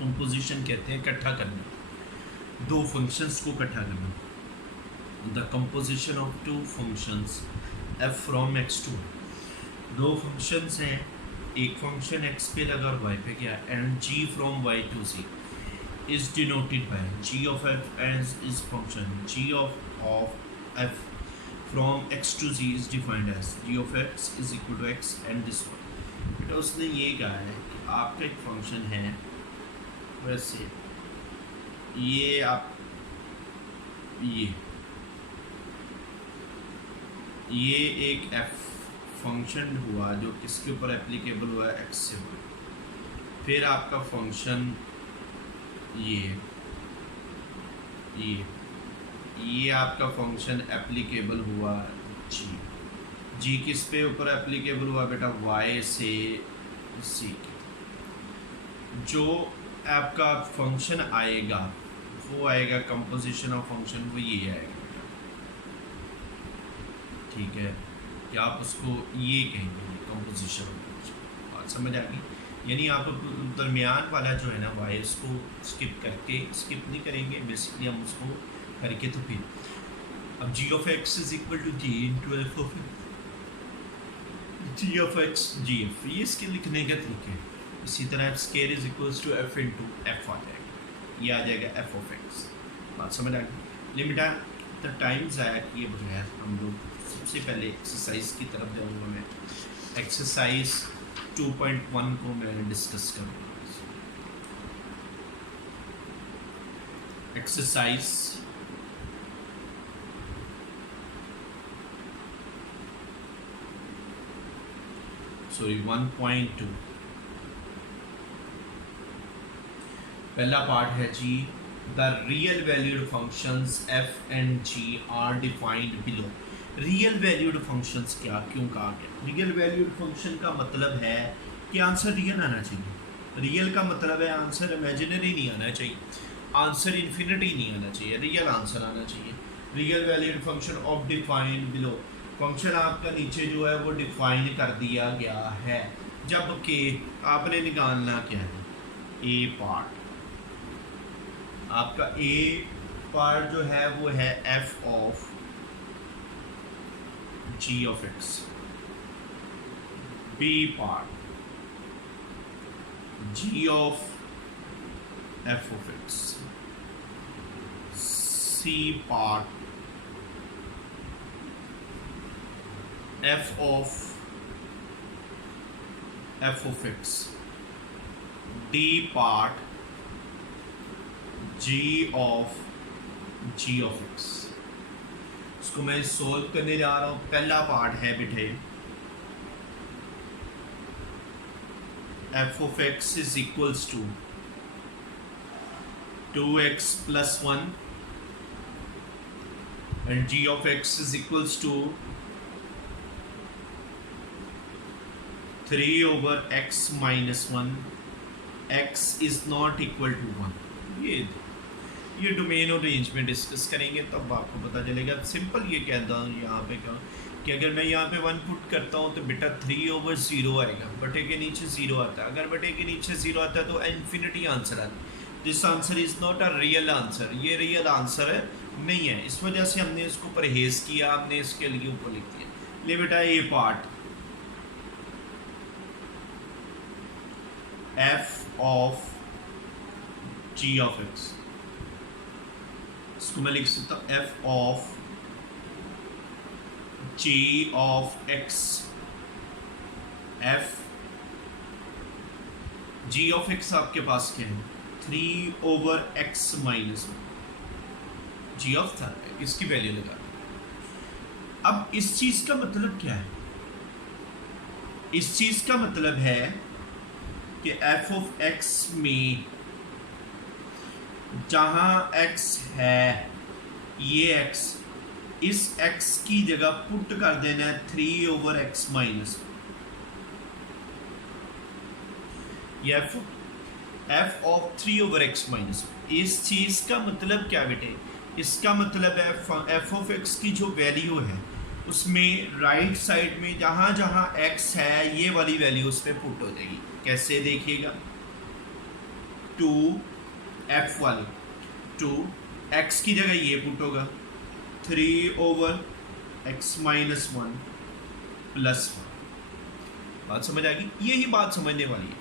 Composition कहते हैं इकट्ठा करना, दो फंक्शंस को इकट्ठा करना। The composition of two functions F from X to, दो फंक्शंस हैं, एक फंक्शन एक्स पे लगा और वाई पे गया, and G from Y to G is denoted by g of f as is function g of f from x to z is defined as g of x is equal to x and this one। बेटा उसने ये कहा है कि आपका एक function है, वैसे ये आप ये एक f फंक्शन हुआ जो किसके ऊपर एप्लीकेबल हुआ है, x से हुआ। फिर आपका फंक्शन ये आपका फंक्शन एप्लीकेबल हुआ जी किस पे ऊपर एप्लीकेबल हुआ बेटा, y से c के। जो आपका फंक्शन आएगा वो आएगा कंपोजिशन ऑफ फंक्शन, वो ये आएगा बेटा, ठीक है, या आप उसको ये कहेंगे कंपोजिशन ऑफ फंक्शन। बात समझ आ गई? यानी आप दरमियान वाला जो है ना वाई, उसको स्किप नहीं करेंगे, बेसिकली हम उसको करके तो फिर अब g of x is equal to g into f of ji of x g f, ये इसके लिखने का तरीका है। इसी तरह f square is equals to f into f आ जाएगा, ये आ जाएगा एफ ऑफ एक्स। बात समझ आ गई? लिमिट है तो टाइम ज़ाया किए बगैर हम लोग सबसे पहले एक्सरसाइज की तरफ जाऊँगा। मैं एक्सरसाइज 2.1 को मैं डिस्कस करूँगा। एक्सरसाइज सॉरी 1.2 पहला पार्ट है जी, the real valued functions f and g are defined below. Real valued functions क्या क्यों कहा गया? रियल वैल्यूड फंक्शन का मतलब है कि आंसर रियल आना चाहिए। रियल का मतलब है आंसर इमेजिनरी नहीं आना चाहिए, आंसर इन्फिनिटी नहीं आना चाहिए, रियल आंसर आना चाहिए। Real valued function of define below, function आपका नीचे जो है वो डिफाइन कर दिया गया है, जबकि आपने निकालना क्या है, ए पार्ट। आपका ए पार्ट जो है वो है F of g of x, b part g of f of x, c part f of x, d part g of x। इसको मैं सोल्व करने जा रहा हूँ। पहला पार्ट है बेटे F of x is equals to 2x plus 1 and g of x is equals to 3 over x minus 1, x is not equal to 1। ये डोमेन और रेंज में डिस्कस करेंगे तब आपको पता चलेगा। सिंपल ये कहता हूँ यहाँ पे का कि अगर मैं यहाँ पे 1 पुट करता हूँ तो बेटा 3 over 0 आएगा, बटे के नीचे 0 आता है। अगर बटे के नीचे 0 आता है तो इन्फिनिटी आंसर आता है। This answer is not a real answer, ये रियल आंसर है नहीं है, इस वजह से हमने इसको परहेज़ किया, हमने इसके लिए ऊपर लिख दिया। ले बेटा ये part F of ji of X, इसको मैं लिख सकता हूँ F of ji of X, F G of X आपके पास क्या है 3 over x minus 1, G of था, इसकी वैल्यू लगा। अब इस चीज का मतलब क्या है? इस चीज का मतलब है कि f ऑफ x में जहां x है, ये x, इस x की जगह पुट कर देना है 3 over x minus 1। ये f of 3 over x minus 1। इस चीज का मतलब क्या बेटे? इसका मतलब है f ऑफ x की जो वैल्यू है उसमें राइट साइड में जहां जहां x है ये वाली वैल्यू उस पर पुट हो जाएगी। कैसे देखिएगा, टू एफ वाली, टू एक्स की जगह ये पुट होगा 3/x-1 प्लस 1। बात समझ आ गई? यही बात समझने वाली है।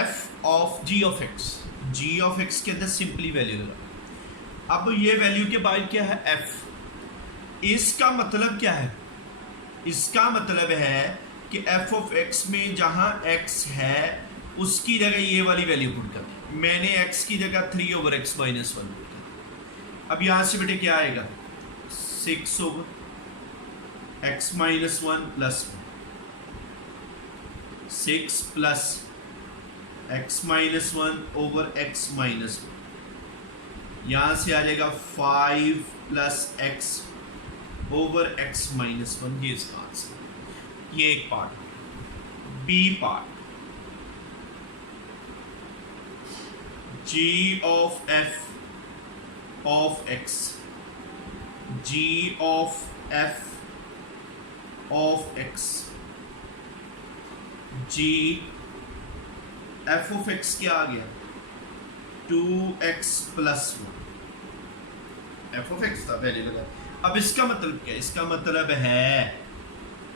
F of ji of x, G of X के अंदर सिंपली वैल्यू लगा। अब ये वैल्यू के बाद क्या है? एफ। इसका मतलब क्या है? इसका मतलब है कि एफ ऑफ एक्स में जहां एक्स है उसकी जगह ये वाली वैल्यू पुट कर। मैंने एक्स की जगह 3/x-1 पुट कर। अब यहां से बेटे क्या आएगा? 6/x-1 plus 6 plus x-1/x-1। यहां से आ जाएगा 5 प्लस x/x-1। ये इसका आंसर। ये एक part. B part, g of f of x, g of f of x, g f of x क्या आ गया? 2x plus 1। f of x था पहले लगा। अब इसका मतलब क्या है? इसका मतलब है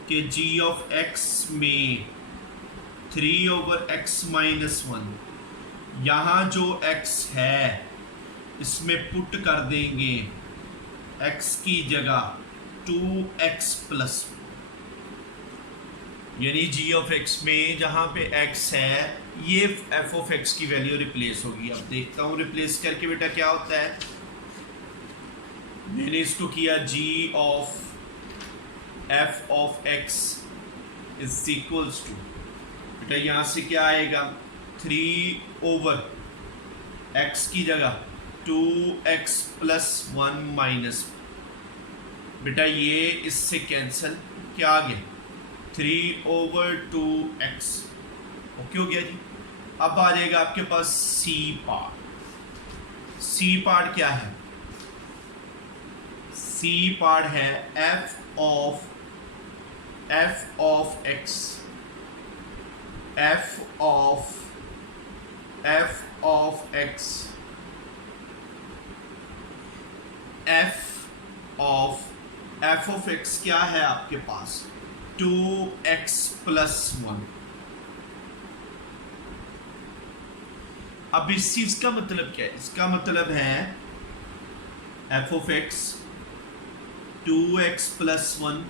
कि g of x में 3/x-1, यहाँ जो x है इसमें पुट कर देंगे x की जगह 2x प्लस, यानी g ऑफ x में जहाँ पे x है ये f ऑफ x की वैल्यू रिप्लेस होगी। अब देखता हूँ रिप्लेस करके बेटा क्या होता है। मैंने इसको किया g of f of x is equals to, बेटा यहाँ से क्या आएगा? 3/x की जगह 2x प्लस 1 माइनस। बेटा ये इससे कैंसिल, क्या आ गया? 3/2x। ओके हो गया जी। अब आ जाएगा आपके पास सी पार्ट। सी पार्ट क्या है? सी पार्ट है f of x, f of x, f of x क्या है आपके पास? 2x plus 1। अब इस चीज का मतलब क्या है? इसका मतलब है f of x 2x plus 1,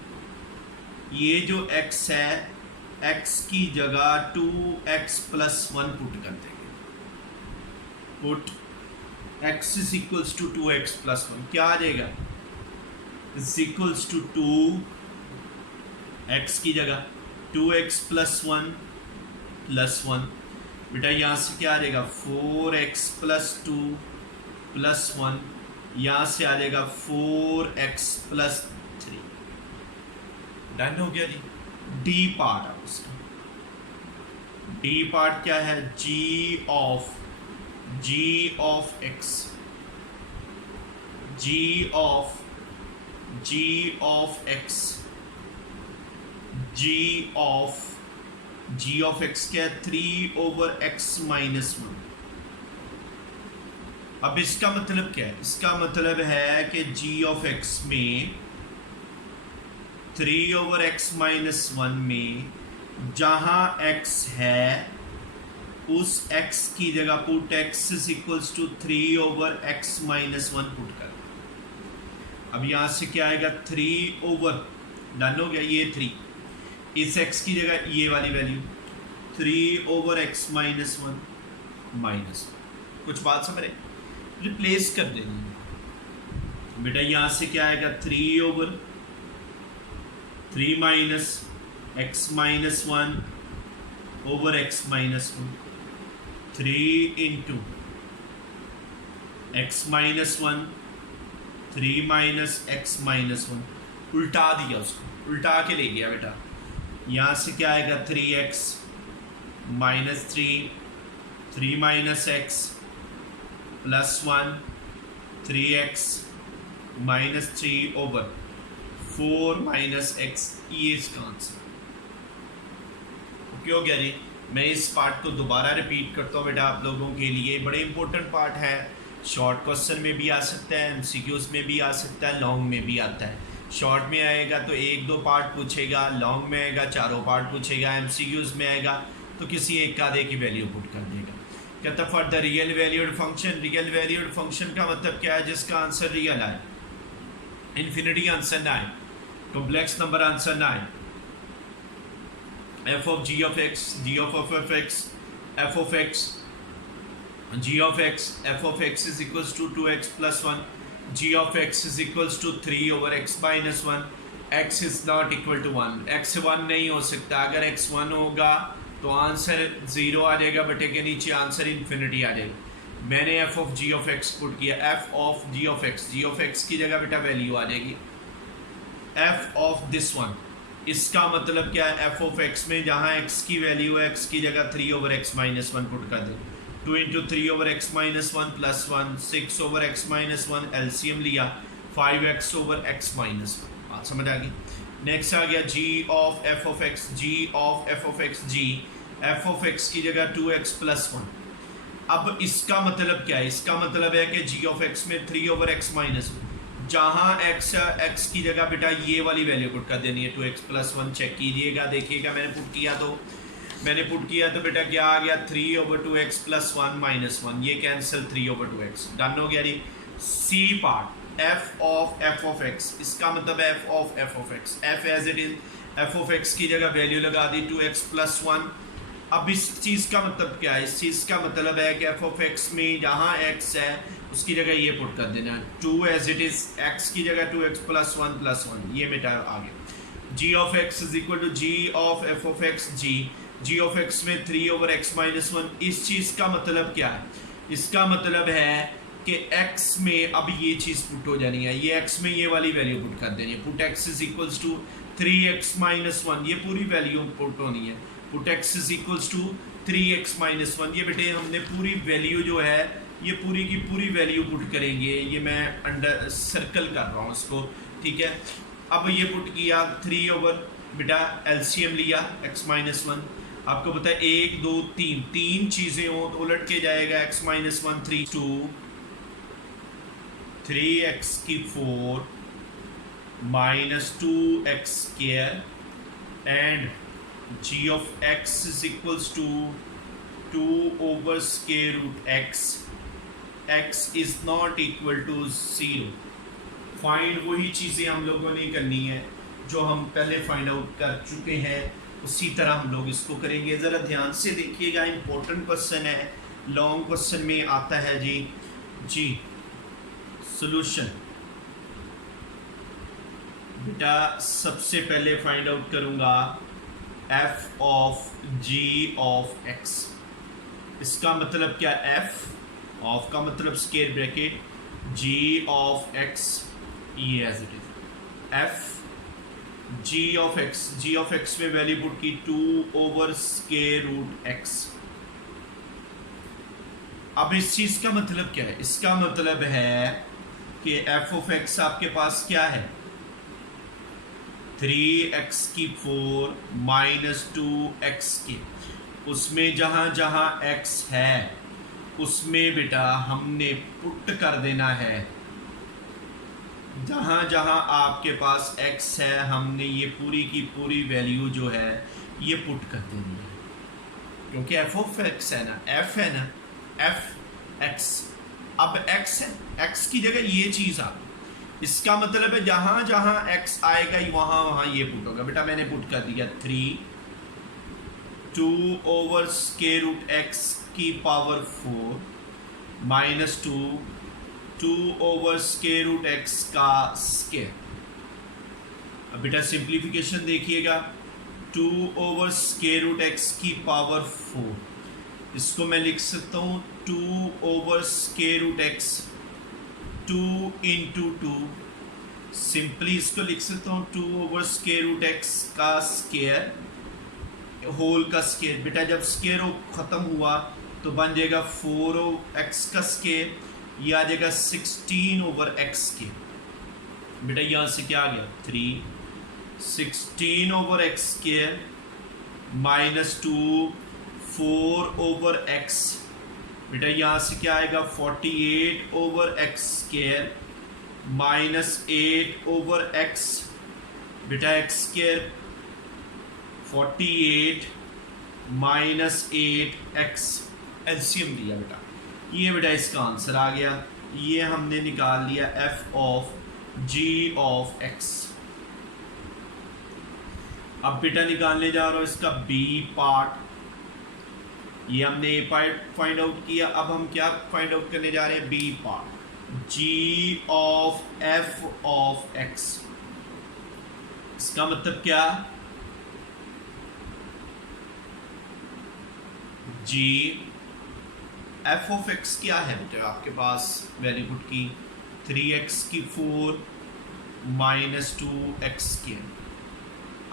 ये जो x है x की जगह 2x प्लस 1 पुट कर देंगे। Put x is equals to 2x plus 1, क्या आ जाएगा? इज इक्वल्स टू 2x की जगह 2x प्लस 1 प्लस 1। बेटा यहाँ से क्या आ जाएगा? 4x plus 2 plus 1। यहाँ से आ जाएगा 4x प्लस 3। डन हो गया जी। डी पार्ट है उसका। डी पार्ट क्या है? g of x, g of x, g of x क्या है? 3/x-1। अब इसका मतलब क्या है? इसका मतलब है कि g ऑफ x में 3/x-1 में जहां x है उस x की जगह put x is equals to 3/x-1 put कर। अब यहां से क्या आएगा? 3/, डन हो गया ये 3, इस x की जगह ये वाली वैल्यू 3/x-1 माइनस। कुछ बात समझ रहे? रिप्लेस कर देंगे बेटा। यहां से क्या आएगा? 3 minus x-1/x-1, 3 into x-1, 3 minus x-1। उल्टा दिया उसको, उल्टा के ले गया बेटा। यहाँ से क्या आएगा? 3x minus 3 minus x plus 1, 3x minus 3/4 minus x। ये इसका आंसर। ओके हो गया जी। मैं इस पार्ट को दोबारा रिपीट करता हूँ बेटा आप लोगों के लिए, बड़े इंपॉर्टेंट पार्ट है। शॉर्ट क्वेश्चन में भी आ सकता है, एमसीक्यूज में भी आ सकता है, लॉन्ग में भी आता है। शॉर्ट में आएगा तो 1-2 पार्ट पूछेगा, लॉन्ग में आएगा 4 पार्ट पूछेगा, एमसीक्यूज में आएगा तो किसी एक आधे की वैल्यू पुट कर देगा। कहता for the real valued function, real valued function का मतलब क्या है? जिसका आंसर रियल आए, इन्फिनिटी आंसर ना आए, कॉम्प्लेक्स नंबर आंसर ना आए। f of g of x, g of f x, f of x, g of x, f of x is equals to 2x plus 1, g of x is equals to 3 over x minus 1, x is not equal to 1, x 1 नहीं हो सकता। अगर x 1 होगा तो answer 0 आ जाएगा, बटे के नीचे आंसर इन्फिनिटी आ जाएगी। मैंने f of g of x put किया, f of g of x की जगह बेटा वैल्यू आ जाएगी f of this one। इसका मतलब क्या है? f of x में जहाँ x की वैल्यू है, x की जगह 3 over x minus 1 पुट कर दे। 2 into 3 over x minus 1 plus 1, 6 over x minus 1 LCM लिया, 5x over x minus 1। बात समझ आ गई? नेक्स्ट आ गया g of f of x, g of f of x, g f of x की जगह 2x plus 1। अब इसका मतलब क्या है? इसका मतलब है कि g of x में 3 over x minus 1, जहाँ x की जगह बेटा ये वाली वैल्यू पुट कर देनी है, 2x plus 1। चेक कीजिएगा, देखिएगा मैंने पुट किया तो बेटा क्या आ गया? 3 over 2x plus 1 minus 1, ये कैंसिल 3 over 2x, डन हो गया जी। C part f of x, इसका मतलब f of x, f as it is, f of x की जगह वैल्यू लगा दी 2x plus 1। अब इस चीज़ का मतलब क्या है? इस चीज़ का मतलब है कि f of x में जहाँ x है उसकी जगह ये पुट कर देना, 2 एज इट इज, x की जगह 2x plus 1 plus 1, ये बेटा आ गया। g of x is equal to g of f of x, g of x में 3 over x minus 1। इस चीज़ का मतलब क्या है? इसका मतलब है कि x में अब ये चीज़ पुट हो जानी है, ये x में ये वाली वैल्यू पुट कर देनी है। Put x is equals to 3x minus 1, ये पूरी वैल्यू पुट होनी है। Put x is equals to 3x minus 1, ये बेटे हमने पूरी वैल्यू जो है ये पूरी की पूरी वैल्यू पुट करेंगे। ये मैं अंडर सर्कल कर रहा हूँ इसको, ठीक है। अब ये पुट किया 3 ओवर बेटा एलसीएम लिया x minus 1। आपको पता है 1 2 3 चीज़ें हो तो उलट के जाएगा x minus 1 3 2 3x की 4 minus 2x square and g of x is equals to 2 over square root x, x is not equal to 0। Find वही चीज़ें हम लोगों ने करनी है जो हम पहले फाइंड आउट कर चुके हैं, उसी तरह हम लोग इसको करेंगे। ज़रा ध्यान से देखिएगा, इंपॉर्टेंट क्वेश्चन है, लॉन्ग क्वेश्चन में आता है जी सॉल्यूशन। बेटा सबसे पहले फाइंड आउट करूँगा f of g of x। इसका मतलब क्या? f ऑफ का मतलब square bracket g of x, ये as it is f g of x में वैल्यू पुट की 2 over स्क्वायर रूट x। अब इस चीज का मतलब क्या है? इसका मतलब है कि f of x आपके पास क्या है? 3x की 4 minus 2x की, उसमें जहाँ जहाँ x है उसमें बेटा हमने पुट कर देना है, जहाँ जहाँ आपके पास x है हमने ये पूरी की पूरी वैल्यू जो है ये पुट कर देनी है, क्योंकि f of x है ना, f है ना, f x। अब x है, x की जगह ये चीज़ आ गई, इसका मतलब है जहाँ जहाँ x आएगा वहाँ वहाँ ये पुट होगा। बेटा मैंने पुट कर दिया 2 over square root x की power 4 minus 2 over square root x का स्क्वायर। अब बेटा सिंप्लीफिकेशन देखिएगा, 2 over square root x की पावर 4, इसको मैं लिख सकता हूँ 2 over square root x 2 into 2, simply इसको लिख सकता हूँ 2 over square root x का स्क्वायर होल का स्क्वायर। बेटा जब स्क्वायर ख़त्म हुआ तो बन जाएगा 4x का स्क्वायर, ये आ जाएगा 16 over x के। बेटा यहाँ से क्या आ गया 3 16 over x square minus 2 4/x, बेटा यहाँ से क्या आएगा 48/x² माइनस 8/x, बेटा x², 48 माइनस 8x, एलसीएम दिया बेटा, ये बेटा इसका आंसर आ गया। ये हमने निकाल लिया f of g of x। अब बेटा निकालने जा रहा हूँ इसका b पार्ट। ये हमने a पार्ट फाइंड आउट किया, अब हम क्या फाइंड आउट करने जा रहे हैं, b part, g of f of x। इसका मतलब क्या, g f ऑफ x क्या है बेटा आपके पास, वेरी गुड की 3x⁴ माइनस 2x²।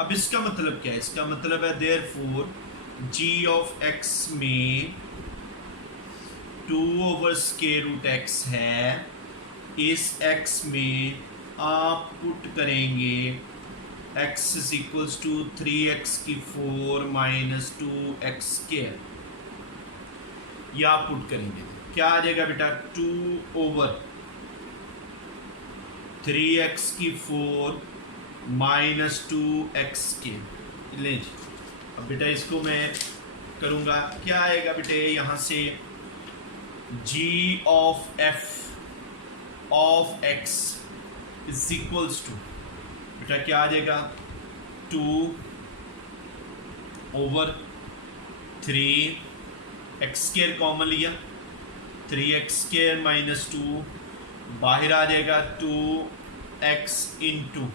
अब इसका मतलब क्या है, इसका मतलब है देयरफॉर g ऑफ x में 2/√x है, इस x में आप पुट करेंगे x = 3x⁴ माइनस 2x², या पुट करेंगे क्या आ जाएगा बेटा 2/3x⁴ माइनस 2x²। ले जी, अब बेटा इसको मैं करूँगा, क्या आएगा बेटे यहाँ से g of f of x = बेटा क्या आ जाएगा 2/3, x² कॉमन लिया, 3x² माइनस 2, बाहर आ जाएगा 2x into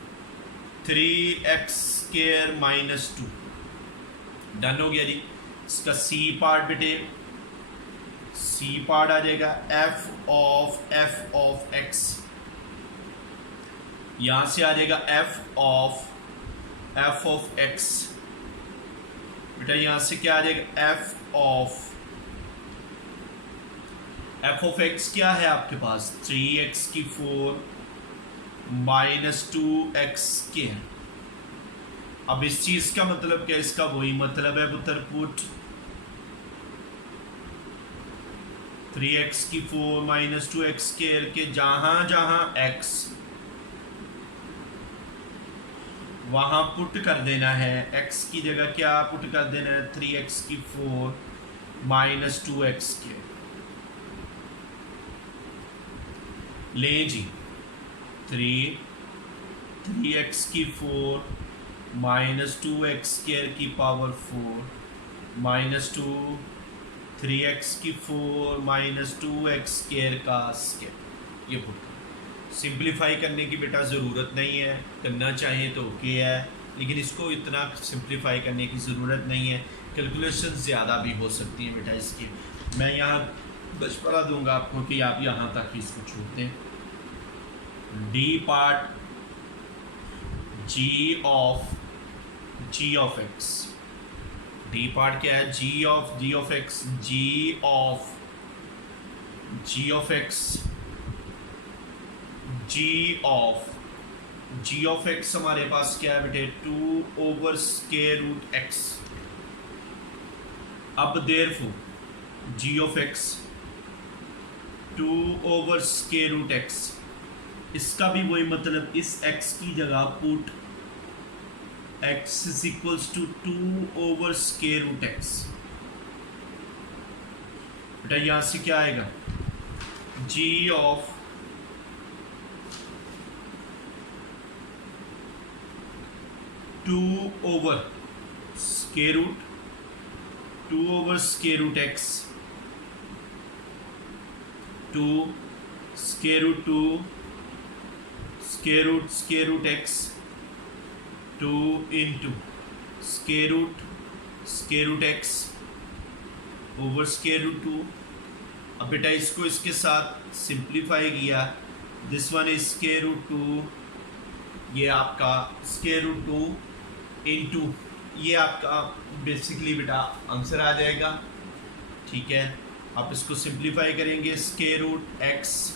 3x² minus 2। Done हो गया जी। इसका c पार्ट बेटे, c पार्ट आ जाएगा f ऑफ x, यहां से आ जाएगा f ऑफ x, बेटा यहां से क्या आ जाएगा f ऑफ x क्या है आपके पास 3x⁴ माइनस 2x²। अब इस चीज का मतलब क्या, इसका वही मतलब है पुत्र, पुट 3x⁴ माइनस 2x² के जहां जहां x वहां पुट कर देना है, x की जगह क्या पुट कर देना है 3x⁴ माइनस 2x²। ले जी 3x⁴ माइनस 2x² की power 4 minus 2 3x⁴ minus 2x² का स्क्वायर, ये पुट सिंप्लीफाई करने की बेटा ज़रूरत नहीं है, करना चाहिए तो ओके है, लेकिन इसको इतना सिंप्लीफाई करने की ज़रूरत नहीं है, कैलकुलेशन ज़्यादा भी हो सकती है बेटा इसकी। मैं यहाँ मशवरा दूंगा आपको कि आप यहाँ तक ही इसको छोड़ दें। d part g of x, d part क्या है g of x, g of x, g of x हमारे पास क्या है बेटे 2/√x। अब therefore g of x 2/√x, इसका भी वही मतलब, इस x की जगह पुट x = 2/√x। बेटा यहां से क्या आएगा g of 2/√x to √x 2 into √x over √2। अब बेटा इसको इसके साथ सिंप्लीफाई किया, दिस वन इज √2, ये आपका √2 इंटू ये आपका बेसिकली बेटा आंसर आ जाएगा। ठीक है, आप इसको सिंप्लीफाई करेंगे √x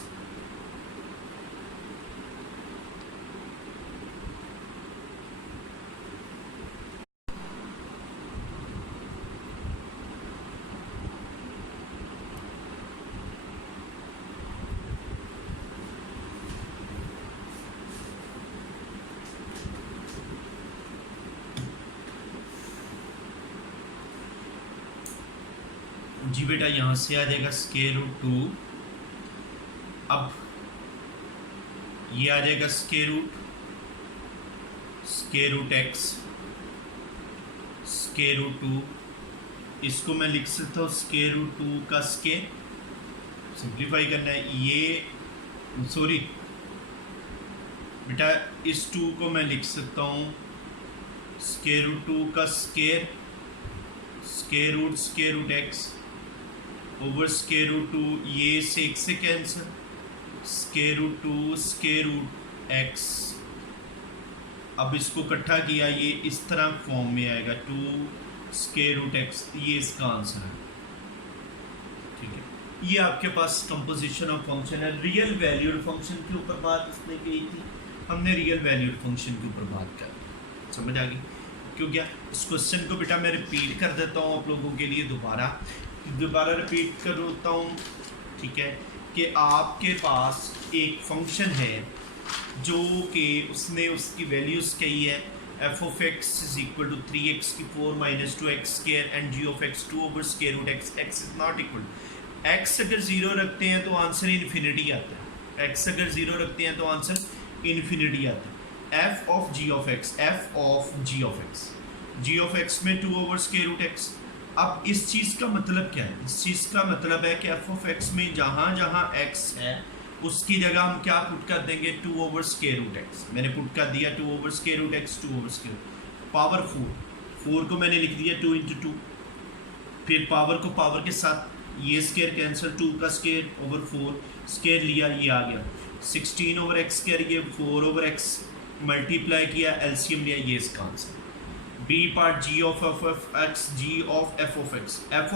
जी बेटा यहाँ से आ जाएगा स्क्वायर रूट 2, अब ये आ जाएगा square root x square root 2, इसको मैं लिख सकता हूँ स्क्वायर रूट 2 का स्क्वायर, सिंप्लीफाई करना है ये, सॉरी बेटा इस 2 को मैं लिख सकता हूँ स्क्वायर रूट 2 का square, square root x over square root 2, ये से एक से cancel, square root 2 square root x, अब इसको इकट्ठा किया ये इस तरह फॉर्म में आएगा 2 स्क्वायर रूट x, ये इसका आंसर है। ठीक है, ये आपके पास कंपोजिशन ऑफ फंक्शन है। रियल वैल्यूड फंक्शन के ऊपर बात इसने की थी, हमने रियल वैल्यूड फंक्शन के ऊपर बात कर, समझ आ गई? क्यों क्या इस क्वेश्चन को बेटा मैं रिपीट कर देता हूँ आप लोगों के लिए, दोबारा रिपीट कर देता हूँ। ठीक है, कि आपके पास एक फंक्शन है जो कि उसने उसकी वैल्यूज़ कही है f of x is equal to 3x की 4 minus 2x square and g of x 2 over square root x, x is not equal, x अगर ज़ीरो रखते हैं तो आंसर इन्फिनिटी आता है, x अगर ज़ीरो रखते हैं तो आंसर इन्फिनिटी आता है। f of g of x में 2 over square root x, अब इस चीज़ का मतलब क्या है? इस चीज़ का मतलब है कि f of x में जहाँ जहाँ x है उसकी जगह हम क्या पुट कर देंगे 2 over square root x, मैंने पुट कर दिया 2 over square root x, 2 over square power 4 को मैंने लिख दिया 2 into 2, फिर पावर को पावर के साथ ये स्क्वायर कैंसिल, 2 का स्क्वायर ओवर 4 स्क्वायर लिया, ये आ गया 16 over x स्क्वायर, ये 4 over x मल्टीप्लाई किया, एलसीएम लिया, ये इसका answer. B part g of f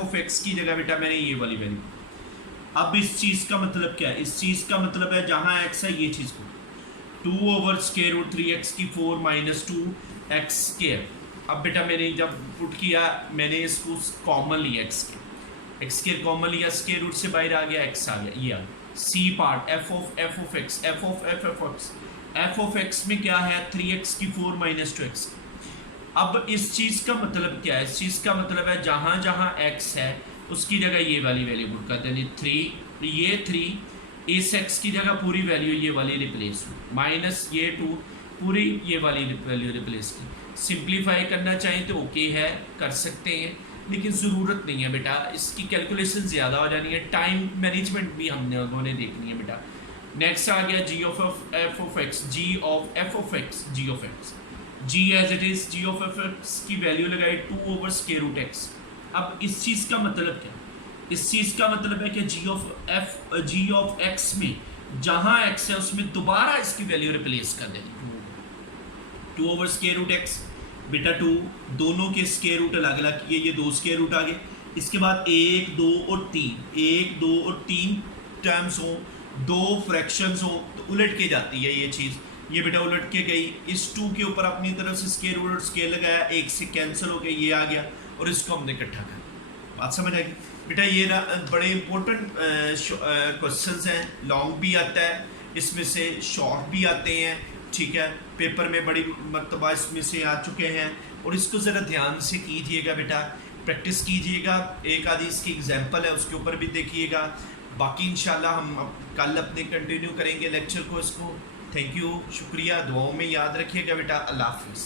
of x की जगह बेटा मैंने ये वाली वैल्यू, अब इस चीज़ का मतलब क्या है? इस चीज़ का मतलब है जहाँ x है ये चीज़ को 2 over स्क्वायर रूट 3x की 4 माइनस 2x स्क्वायर, अब बेटा मैंने जब पुट किया मैंने इसको कॉमन लिया x स्क्वायर कॉमन लिया, स्क्वायर रूट से बाहर आ गया x आ गया, ये आ गया। C part f of x में क्या है 3x की 4 माइनस 2x, अब इस चीज़ का मतलब क्या है? इस चीज़ का मतलब है जहाँ जहाँ x है उसकी जगह ये वाली वैल्यू पुट कर देनी 3, ये 3 इस x की जगह पूरी वैल्यू ये वाली रिप्लेस हुई, माइनस ये 2 पूरी ये वाली वैल्यू रिप्लेस की। सिंप्लीफाई करना चाहिए तो ओके है, कर सकते हैं, लेकिन ज़रूरत नहीं है बेटा, इसकी कैलकुलेशन ज़्यादा हो जानी है, टाइम मैनेजमेंट भी हमने लोगों ने देखनी है बेटा। नेक्स्ट आ गया g of x, g as it is, g of f की वैल्यू लगाई 2 over स्क्वायर रूट x। अब इस चीज़ का मतलब क्या? इस चीज़ का मतलब है कि g of x में जहाँ x है उसमें दोबारा इसकी वैल्यू रिप्लेस कर देनी 2 over स्क्वायर रूट x, बेटा 2 दोनों के स्क्वायर रूट अलग अलग किए, ये 2 स्क्वायर रूट आ गए, इसके बाद 1 2 और 3 टर्म्स हो, 2 फ्रैक्शंस हो तो उलट के जाती है ये चीज़, ये बेटा उलट के गई, इस 2 के ऊपर अपनी तरफ से स्क्वायर रूट और स्क्वायर लगाया, 1 से कैंसिल हो गया, ये आ गया और इसको हमने इकट्ठा कर, बात समझ आएगी बेटा। ये ना बड़े इंपॉर्टेंट क्वेश्चंस हैं, लॉन्ग भी आता है इसमें से, शॉर्ट भी आते हैं, ठीक है, पेपर में बड़ी मरतबा इसमें से आ चुके हैं, और इसको ज़रा ध्यान से कीजिएगा बेटा, प्रैक्टिस कीजिएगा, एक आधी इसकी एग्जांपल है उसके ऊपर भी देखिएगा, बाकी इंशाल्लाह हम कल अपने कंटिन्यू करेंगे लेक्चर को इसको। थैंक यू, शुक्रिया, दुआओं में याद रखिएगा बेटा, अल्लाह हाफिज़।